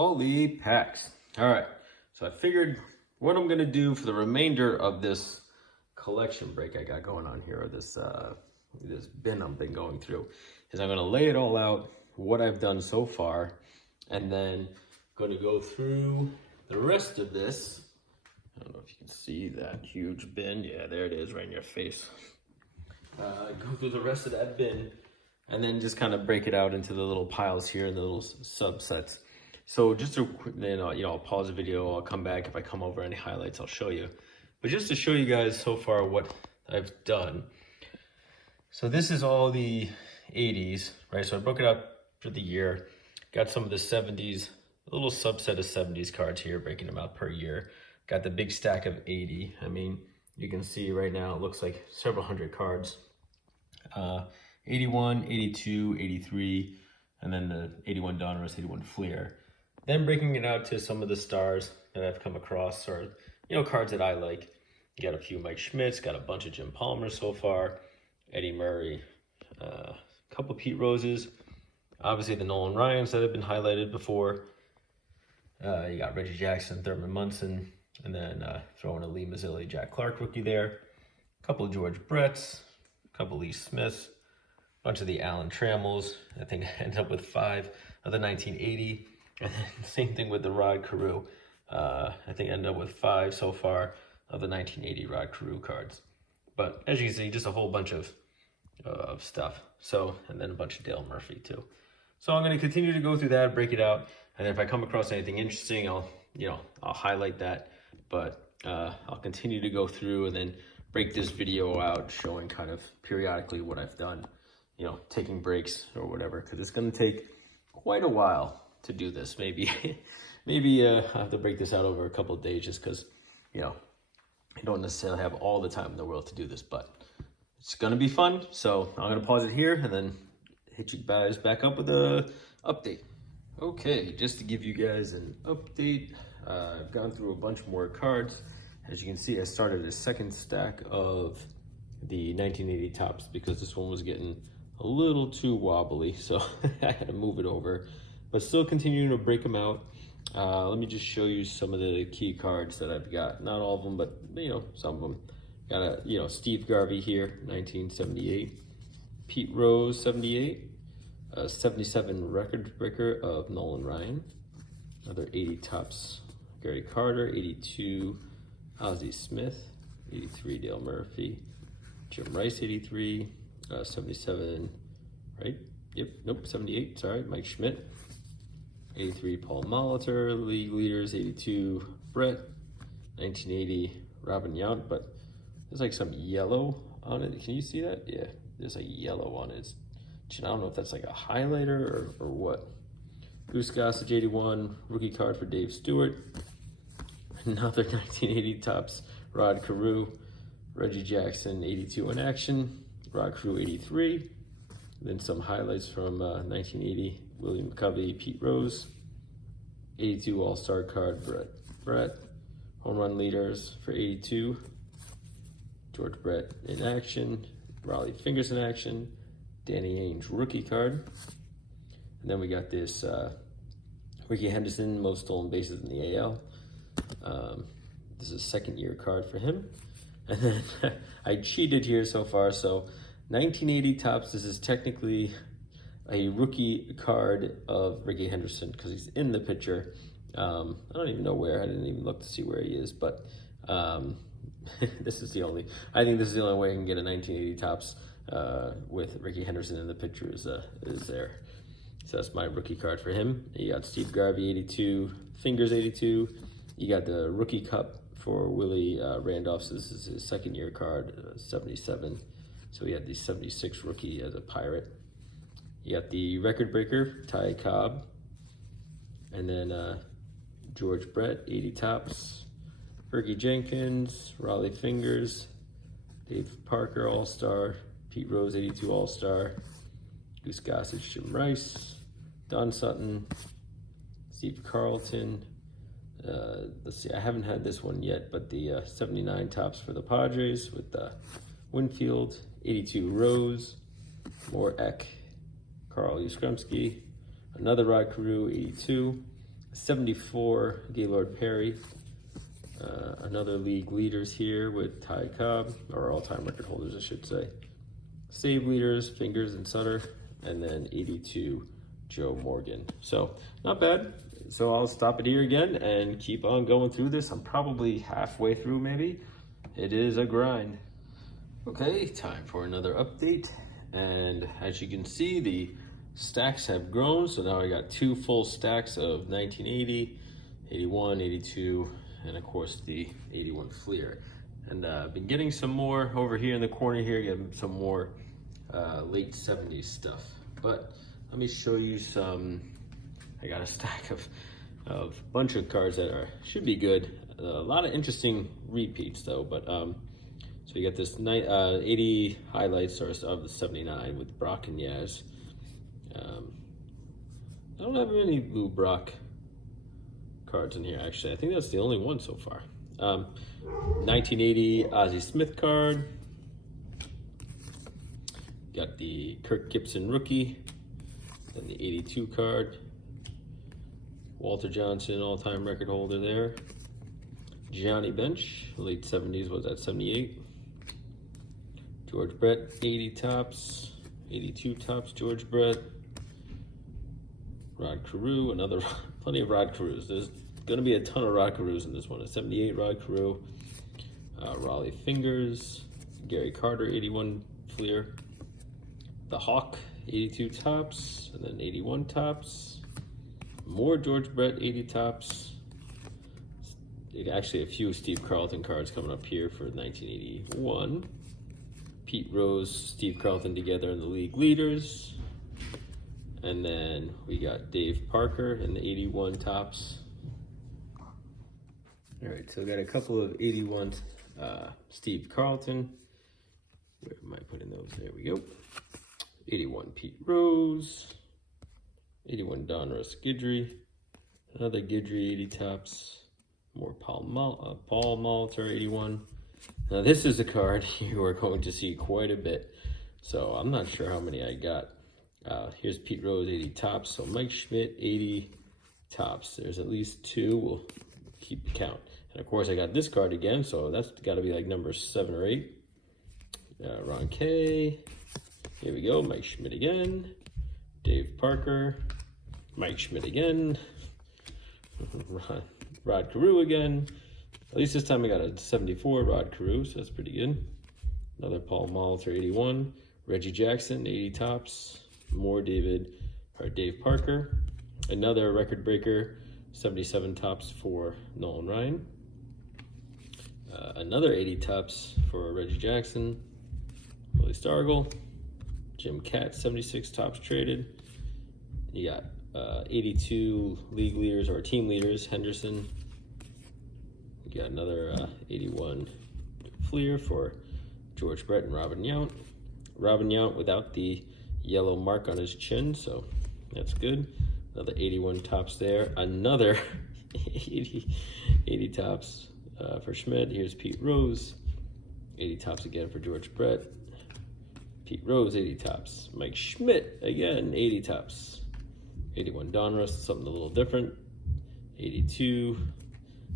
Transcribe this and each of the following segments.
Holy packs. All right, so I figured what I'm gonna do for the remainder of this collection break I got going on here, or this bin I've been going through, is I'm gonna lay it all out, what I've done so far, and then gonna go through the rest of this. I don't know if you can see that huge bin. Yeah, there it is, right in your face. Go through the rest of that bin, and then just kind of break it out into the little piles here and the little subsets. So just to, then I'll pause the video, I'll come back. If I come over any highlights, I'll show you. But just to show you guys so far what I've done. So this is all the 80s, right? So I broke it up for the year. Got some of the 70s, a little subset of 70s cards here, breaking them out per year. Got the big stack of 80. I mean, you can see right now, it looks like several hundred cards. 81, 82, 83, and then the 81 Donruss, 81 Fleer. Then breaking it out to some of the stars that I've come across, or cards that I like. You got a few Mike Schmidts, got a bunch of Jim Palmer so far, Eddie Murray, a couple Pete Roses, obviously the Nolan Ryans that have been highlighted before. You got Reggie Jackson, Thurman Munson, and then throwing a Lee Mazzilli, Jack Clark rookie there. A couple of George Bretts, a couple Lee Smiths, a bunch of the Alan Trammels. I think I ended up with 5 of the 1980. And then same thing with the Rod Carew. I think I ended up with 5 so far of the 1980 Rod Carew cards. But as you can see, just a whole bunch of stuff. So, and then a bunch of Dale Murphy too. So I'm going to continue to go through that, break it out, and then if I come across anything interesting, I'll highlight that. But I'll continue to go through and then break this video out, showing kind of periodically what I've done, taking breaks or whatever, because it's going to take quite a while to do this. Maybe I have to break this out over a couple of days, just because I don't necessarily have all the time in the world to do this, but it's gonna be fun. So I'm gonna pause it here and then hit you guys back up with a update. Okay, just to give you guys an update, I've gone through a bunch more cards. As you can see, I started a second stack of the 1980 tops because this one was getting a little too wobbly, so I had to move it over, but still continuing to break them out. Let me just show you some of the key cards that I've got. Not all of them, but some of them. Got a Steve Garvey here, 1978. Pete Rose, 78. 77 record breaker of Nolan Ryan. Another 80 tops, Gary Carter. 82 Ozzie Smith. 83 Dale Murphy. Jim Rice, 83. 77, right? Yep, nope, 78, sorry, Mike Schmidt. 83 Paul Molitor, league leaders. 82 Brett. 1980 Robin Yount, but there's like some yellow on it. Can you see that? Yeah, there's a yellow on it. I don't know if that's like a highlighter or what. Goose Gossage, 81 rookie card for Dave Stewart. Another 1980 tops Rod Carew. Reggie Jackson, 82 in action. Rod Carew, 83. Then some highlights from 1980. William McCovey, Pete Rose. 82 All-Star card, Brett. Home run leaders for 82. George Brett in action. Raleigh Fingers in action. Danny Ainge rookie card. And then we got this Ricky Henderson, most stolen bases in the AL. This is a second year card for him. And then I cheated here so far. So 1980 tops, this is technically a rookie card of Ricky Henderson because he's in the picture. I don't even know where. I didn't even look to see where he is, but this is the only, I think this is the only way I can get a 1980 tops with Ricky Henderson in the picture is there. So that's my rookie card for him. You got Steve Garvey, 82, Fingers, 82. You got the rookie cup for Willie Randolph. So this is his second year card, 77. So we had the 76 rookie as a Pirate. You got the record breaker, Ty Cobb. And then George Brett, 80 tops. Fergie Jenkins, Raleigh Fingers, Dave Parker, All-Star. Pete Rose, 82 All-Star. Goose Gossage, Jim Rice. Don Sutton. Steve Carlton. Let's see, I haven't had this one yet, but the 79 tops for the Padres with Winfield. 82 Rose. More Eck. Carl Yastrzemski. Another Rod Carew, 82. 74, Gaylord Perry. Another league leaders here with Ty Cobb, or all-time record holders, I should say. Save leaders, Fingers and Sutter, and then 82, Joe Morgan. So not bad. So I'll stop it here again and keep on going through this. I'm probably halfway through maybe. It is a grind. Okay, time for another update. And as you can see, the stacks have grown. So now I got 2 full stacks of 1980, 81, 82, and of course the 81 Fleer. And I've been getting some more over here in the corner here, getting some more late 70s stuff. But let me show you some. I got a stack of a bunch of cards that should be good. A lot of interesting repeats though. But so you got this 80 highlights of the 79 with Brock and Yaz. I don't have any blue Brock cards in here actually. I think that's the only one so far. 1980 Ozzie Smith card. Got the Kirk Gibson rookie. Then the 82 card. Walter Johnson, all-time record holder there. Johnny Bench, late 70s, was that 78? George Brett, 80 tops, 82 tops, George Brett. Rod Carew, plenty of Rod Carews. There's gonna be a ton of Rod Carews in this one. A 78 Rod Carew. Raleigh Fingers, Gary Carter, 81 Fleer. The Hawk, 82 tops, and then 81 tops. More George Brett, 80 tops. Actually, a few Steve Carlton cards coming up here for 1981. Pete Rose, Steve Carlton together in the league leaders. And then we got Dave Parker in the 81 tops. All right, so we got a couple of 81 Steve Carlton. Where am I putting those? There we go. 81 Pete Rose. 81 Donruss Guidry. Another Guidry 80 tops. More Paul Molitor 81. Now this is a card you are going to see quite a bit. So I'm not sure how many I got. Here's Pete Rose 80 tops. So Mike Schmidt 80 tops. There's at least 2. We'll keep the count. And of course I got this card again. So that's got to be like number 7 or 8. Ron K. Here we go. Mike Schmidt again. Dave Parker. Mike Schmidt again. Rod Carew again. At least this time I got a 74 Rod Carew, so that's pretty good. Another Paul Molitor 81. Reggie Jackson 80 tops. More Dave Parker. Another record breaker 77 tops for Nolan Ryan. Another 80 tops for Reggie Jackson. Willie Stargell. Jim Katz 76 tops traded. You got 82 league leaders or team leaders, Henderson. You got another 81 Fleer for George Brett and Robin Yount. Robin Yount without the yellow mark on his chin, so that's good. Another 81 tops there. Another 80 tops for Schmidt. Here's Pete Rose. 80 tops again for George Brett. Pete Rose, 80 tops. Mike Schmidt, again, 80 tops. 81 Donruss, something a little different. 82.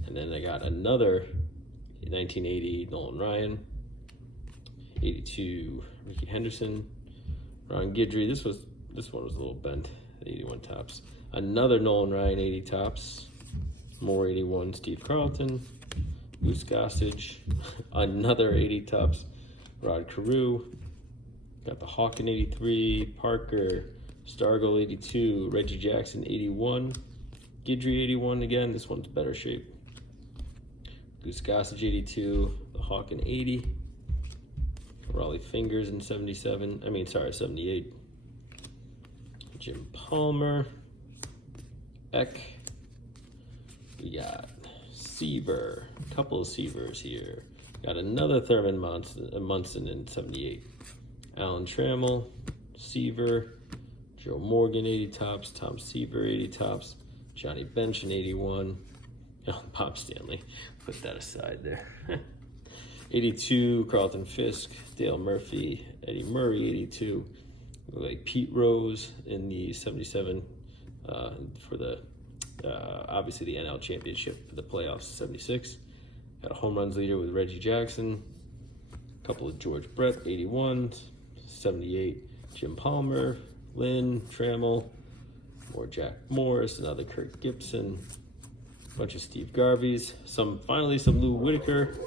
And then I got another 1980 Nolan Ryan. 82 Ricky Henderson. Ron Guidry, this one was a little bent. 81 tops. Another Nolan Ryan, 80 tops. More 81 Steve Carlton. Goose Gossage. Another 80 tops. Rod Carew. Got the Hawk in 83. Parker. Stargell 82. Reggie Jackson 81. Guidry 81 again. This one's better shape. Goose Gossage 82. The Hawk in 80. Raleigh Fingers in 78. Jim Palmer. Eck. We got Seaver. A couple of Seavers here. Got another Thurman Munson in 78. Alan Trammell. Seaver. Joe Morgan 80 tops. Tom Seaver 80 tops. Johnny Bench in 81. Oh, Bob Stanley. Put that aside there. 82, Carlton Fisk, Dale Murphy, Eddie Murray, 82. Like Pete Rose in the 77 for the Obviously the NL championship for the playoffs, 76. Got a home runs leader with Reggie Jackson. A couple of George Brett, 81s. 78, Jim Palmer, Lynn, Trammell. More Jack Morris, another Kirk Gibson. A bunch of Steve Garveys. Finally some Lou Whitaker.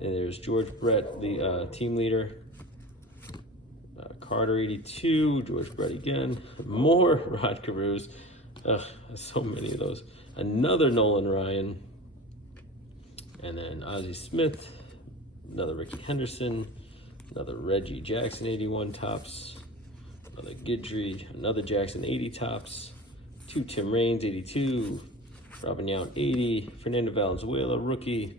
And there's George Brett, the team leader. Carter, 82, George Brett again. More Rod Carews. So many of those. Another Nolan Ryan. And then Ozzie Smith. Another Ricky Henderson. Another Reggie Jackson, 81 tops. Another Guidry. Another Jackson, 80 tops. 2 Tim Raines, 82. Robin Yount, 80. Fernando Valenzuela, rookie.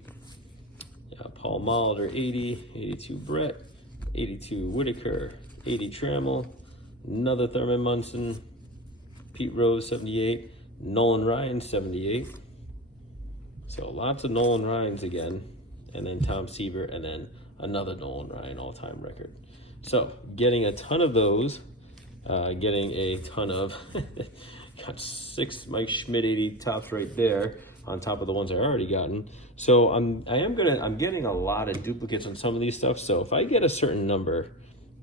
Paul Molitor, 80. 82 Brett. 82 Whitaker. 80 Trammell. Another Thurman Munson. Pete Rose, 78. Nolan Ryan, 78. So lots of Nolan Ryans again. And then Tom Seaver, and then another Nolan Ryan all-time record. So getting a ton of those. Getting a ton of, got 6 Mike Schmidt 80 tops right there on top of the ones I already gotten. So I'm getting a lot of duplicates on some of these stuff. So if I get a certain number,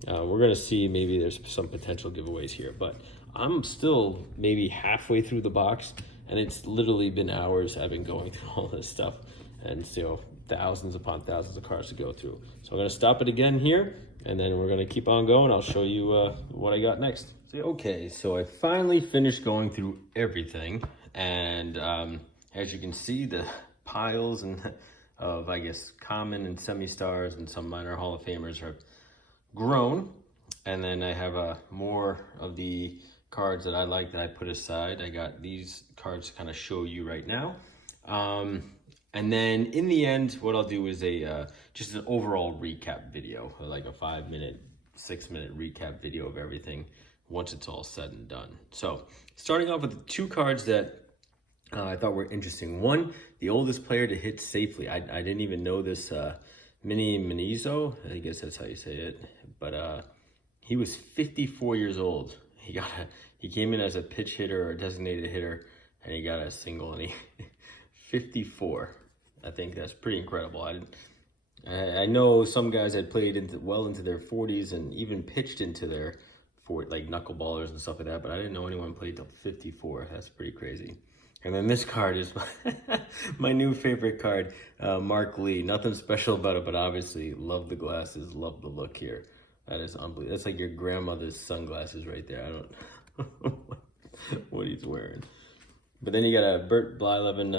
we're gonna see maybe there's some potential giveaways here. But I'm still maybe halfway through the box, and it's literally been hours I've been going through all this stuff, and so thousands upon thousands of cards to go through. So I'm gonna stop it again here, and then we're gonna keep on going. I'll show you what I got next. Okay, so I finally finished going through everything, and as you can see, the piles of I guess common and semi-stars and some minor Hall of Famers have grown, and then I have more of the cards that I like that I put aside. I got these cards to kind of show you right now. And then in the end, what I'll do is just an overall recap video, like a 5-minute, 6-minute recap video of everything once it's all said and done. So starting off with the 2 cards that I thought were interesting. One, the oldest player to hit safely. I didn't even know this, Mini Minizo, I guess that's how you say it. But he was 54 years old. He came in as a pitch hitter or designated hitter, and he got a single, and he 54. I think that's pretty incredible. I know some guys had played well into their 40s and even pitched into their like knuckleballers and stuff like that, but I didn't know anyone played till 54. That's pretty crazy. And then this card is my new favorite card, Mark Lee. Nothing special about it, but obviously love the glasses, love the look here. That is unbelievable. That's like your grandmother's sunglasses right there. I don't know what he's wearing. But then you got a Bert Blyleven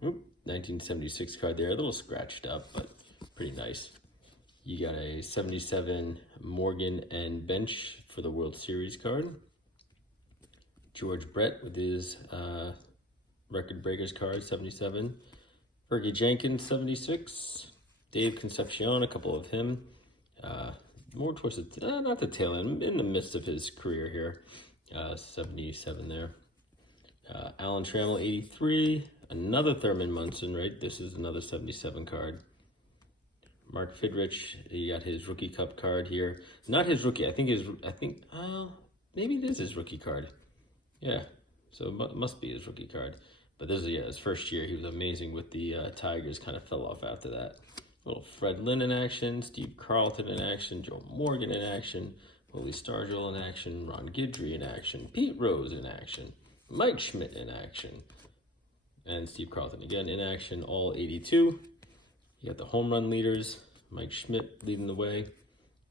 1976 card there. A little scratched up, but pretty nice. You got a 77 Morgan and Bench for the World Series card. George Brett with his Record Breakers card, 77. Fergie Jenkins, 76. Dave Concepcion, a couple of him. More towards the, not the tail end, in the midst of his career here. 77 there. Alan Trammell, 83. Another Thurman Munson, right? This is another 77 card. Mark Fidrich, he got his rookie cup card here. Not his rookie, maybe this is his rookie card. Yeah, so it must be his rookie card. But this is, his first year. He was amazing with the Tigers, kind of fell off after that. Little Fred Lynn in action, Steve Carlton in action, Joe Morgan in action, Willie Stargell in action, Ron Guidry in action, Pete Rose in action, Mike Schmidt in action, and Steve Carlton again in action, all 82. You got the home run leaders, Mike Schmidt leading the way,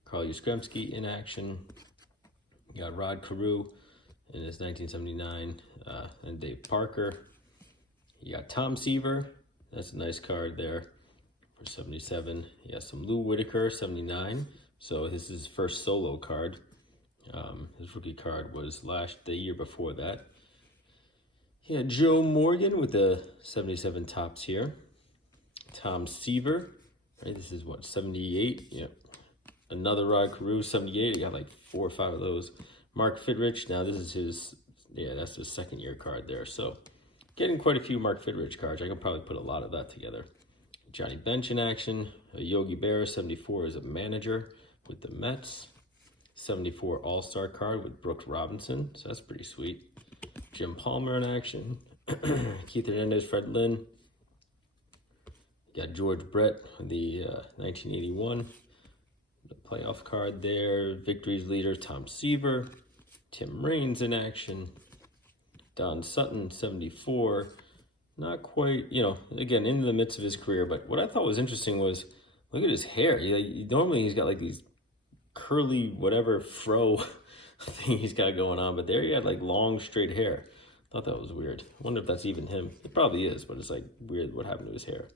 Carl Yastrzemski in action. You got Rod Carew in his 1979, and Dave Parker. You got Tom Seaver, that's a nice card there for 77. You got some Lou Whitaker, 79. So this is his first solo card. His rookie card was the year before that. Yeah, Joe Morgan with the 77 tops here. Tom Seaver, right? This is what, 78? Yep. Another Rod Carew, 78. He got like 4 or 5 of those. Mark Fidrich, now this is his, that's his second year card there. So getting quite a few Mark Fidrich cards. I could probably put a lot of that together. Johnny Bench in action. Yogi Berra, 74 as a manager with the Mets. 74 All-Star card with Brooks Robinson. So that's pretty sweet. Jim Palmer in action. Keith Hernandez, Fred Lynn. You got George Brett, the 1981. The playoff card there. Victories leader, Tom Seaver. Tim Raines in action. Don Sutton, 74. Not quite, you know, again, in the midst of his career. But what I thought was interesting was, look at his hair. Normally he's got like these curly, whatever, fro thing he's got going on. But there he had like long, straight hair. Thought that was weird. I wonder if that's even him. It probably is, but it's like weird what happened to his hair.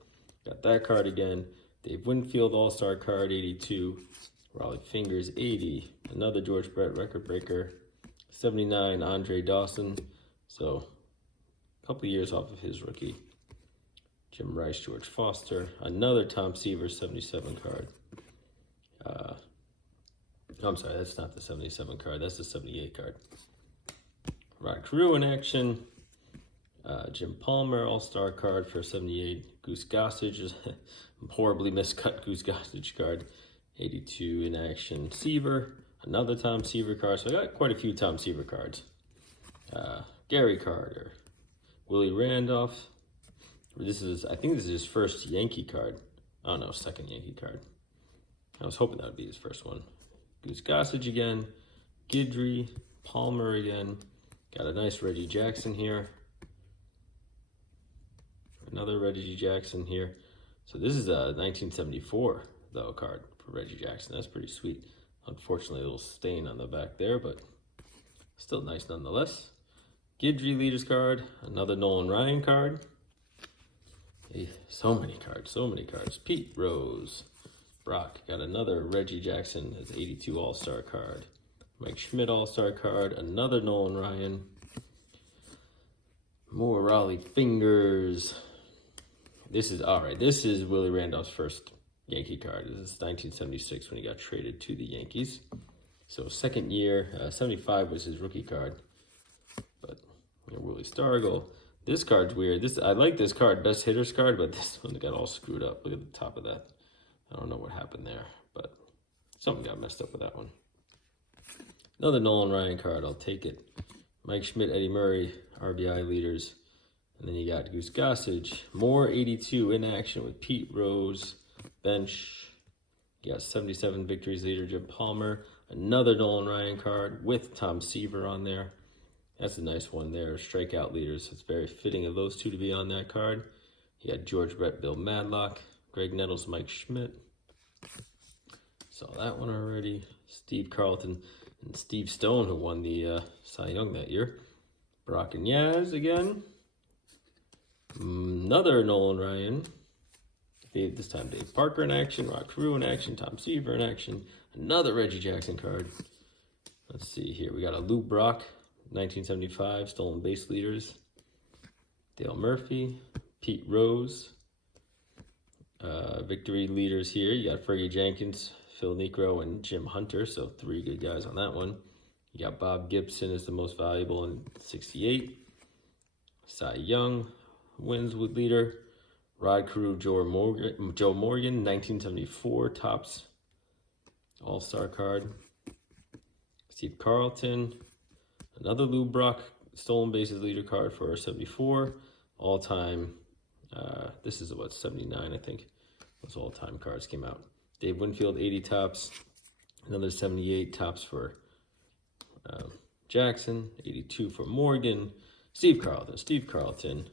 Got that card again. Dave Winfield All-Star card, 82. Raleigh Fingers, 80. Another George Brett record breaker. 79, Andre Dawson. So, a couple of years off of his rookie. Jim Rice, George Foster. Another Tom Seaver, 77 card. I'm sorry, that's not the 77 card. That's the 78 card. Rod Carew in action. Jim Palmer, All-Star card for 78. Goose Gossage, horribly miscut Goose Gossage card. 82 in action. Seaver, another Tom Seaver card. So I got quite a few Tom Seaver cards. Gary Carter, Willie Randolph. I think this is his first Yankee card. Oh no, second Yankee card. I was hoping that would be his first one. Goose Gossage again. Guidry, Palmer again. Got a nice Reggie Jackson here. Another Reggie Jackson here. So this is a 1974 though card for Reggie Jackson. That's pretty sweet. Unfortunately, a little stain on the back there, but still nice nonetheless. Guidry leaders card. Another Nolan Ryan card. Hey, so many cards. Pete Rose. Brock got another Reggie Jackson as 82 All-Star card. Mike Schmidt All-Star card. Another Nolan Ryan. More Raleigh Fingers. This is Willie Randolph's first Yankee card. This is 1976 when he got traded to the Yankees. So second year, 75 was his rookie card. But Willie Stargell. This card's weird. I like this card, best hitters card, but this one got all screwed up. Look at the top of that. I don't know what happened there, but something got messed up with that one. Another Nolan Ryan card, I'll take it. Mike Schmidt, Eddie Murray, RBI leaders. And then you got Goose Gossage. More 82 in action with Pete Rose. Bench. You got 77 victories leader, Jim Palmer. Another Nolan Ryan card with Tom Seaver on there. That's a nice one there. Strikeout leaders. It's very fitting of those two to be on that card. You got George Brett, Bill Madlock. Greg Nettles, Mike Schmidt. Saw that one already. Steve Carlton and Steve Stone, who won the Cy Young that year. Brock and Yaz again. Another Nolan Ryan. This time Dave Parker in action. Rod Carew in action. Tom Seaver in action. Another Reggie Jackson card. Let's see here. We got a Lou Brock, 1975, stolen base leaders. Dale Murphy. Pete Rose. Victory leaders here. You got Fergie Jenkins, Phil Necro, and Jim Hunter. So 3 good guys on that one. You got Bob Gibson as the most valuable in 68. Cy Young wins with leader. Rod Carew, Joe Morgan, 1974 Topps All-Star card. Steve Carlton. Another Lou Brock stolen bases leader card for 74. All-time. This is 79, I think. Those all-time cards came out. Dave Winfield, 80 Topps. Another 78 Topps for Jackson. 82 for Morgan. Steve Carlton.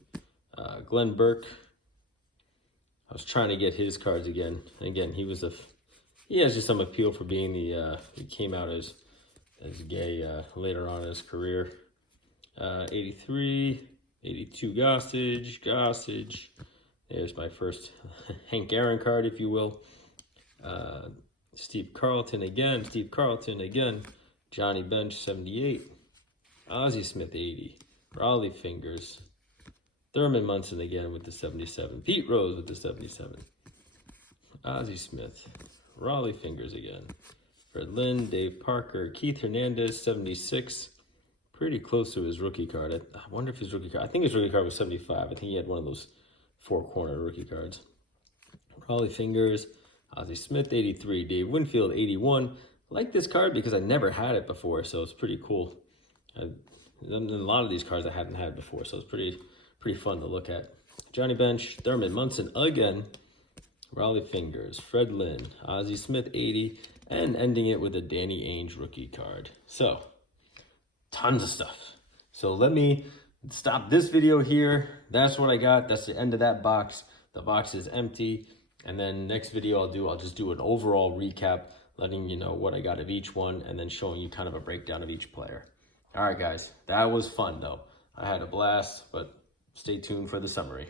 Glenn Burke. I was trying to get his cards again. Again, he has just some appeal for being he came out as gay later on in his career. 83, 82 Gossage. There's my first Hank Aaron card, if you will. Steve Carlton again. Johnny Bench, 78. Ozzie Smith, 80. Raleigh Fingers. Thurman Munson again with the 77. Pete Rose with the 77. Ozzie Smith. Raleigh Fingers again. Fred Lynn, Dave Parker, Keith Hernandez, 76. Pretty close to his rookie card. I wonder if his rookie card... I think his rookie card was 75. I think he had one of those 4-corner rookie cards. Raleigh Fingers. Ozzie Smith, 83. Dave Winfield, 81. I like this card because I never had it before, so it's pretty cool. And a lot of these cards I haven't had before, so it's pretty fun to look at. Johnny Bench, Thurman Munson again, Raleigh Fingers, Fred Lynn, Ozzie Smith 80, and ending it with a Danny Ainge rookie card. So, tons of stuff. So let me stop this video here. That's what I got. That's the end of that box. The box is empty. And then next video I'll just do an overall recap, letting you know what I got of each one, and then showing you kind of a breakdown of each player. All right, guys, that was fun though. I had a blast, but stay tuned for the summary.